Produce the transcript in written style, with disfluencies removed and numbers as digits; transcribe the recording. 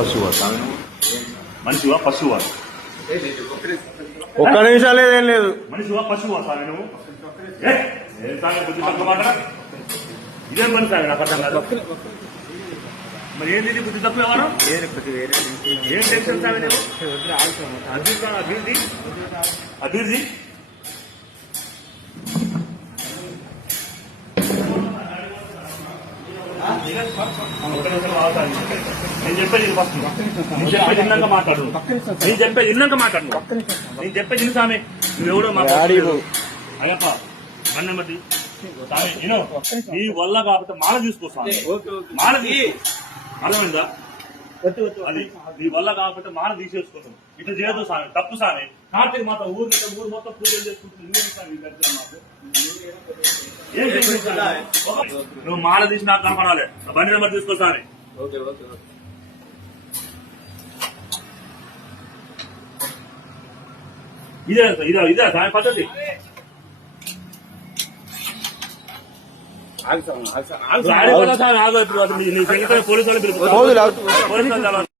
పశువా స్వామి నువ్వు? మనిషివా పశువా? ఒక్క నిమిషం లేదేం లేదు. మనిషివా పశువా స్వామి నువ్వు? ఏం స్వామి బుద్ధి తక్కువ మాట? ఇదేం పని స్వామి నాకు అర్థం కాదు. మరి ఏంటి బుద్ధి తక్కువ ఎవరు? ఏం టెన్షన్ స్వామి నువ్వు? అభివృద్ధి అభివృద్ధి నేను చెప్పేది ఫస్ట్ నేను చెప్పేది విన్నాక మాట్లాడు. నేను చెప్పేది విన్నాక మాట్లాడు. నేను చెప్పేది విను స్వామి. నువ్వెవడో మాట్లాడు అయ్యప్ప అన్నం బట్టి స్వామి విను. నీ వల్ల కాకపోతే మాల తీసుకో స్వామి. మాల అర్థమైందా? అది నీ వల్ల కాకపోతే మాల తీసేసుకుంటాం. ఇట్లా చేయదు స్వామి, తప్పు స్వామి. కార్తీక మాత ఊరు మొత్తం పూజలు చేసుకుంటుంది స్వామి. నువ్వు మాల తీసి నాకు కనపడాలి. బండి నెంబర్ తీసుకో స్వామి. ఇదే స్వామి పద్ధతి. ఆగు ఇప్పుడు పోలీసు వాళ్ళు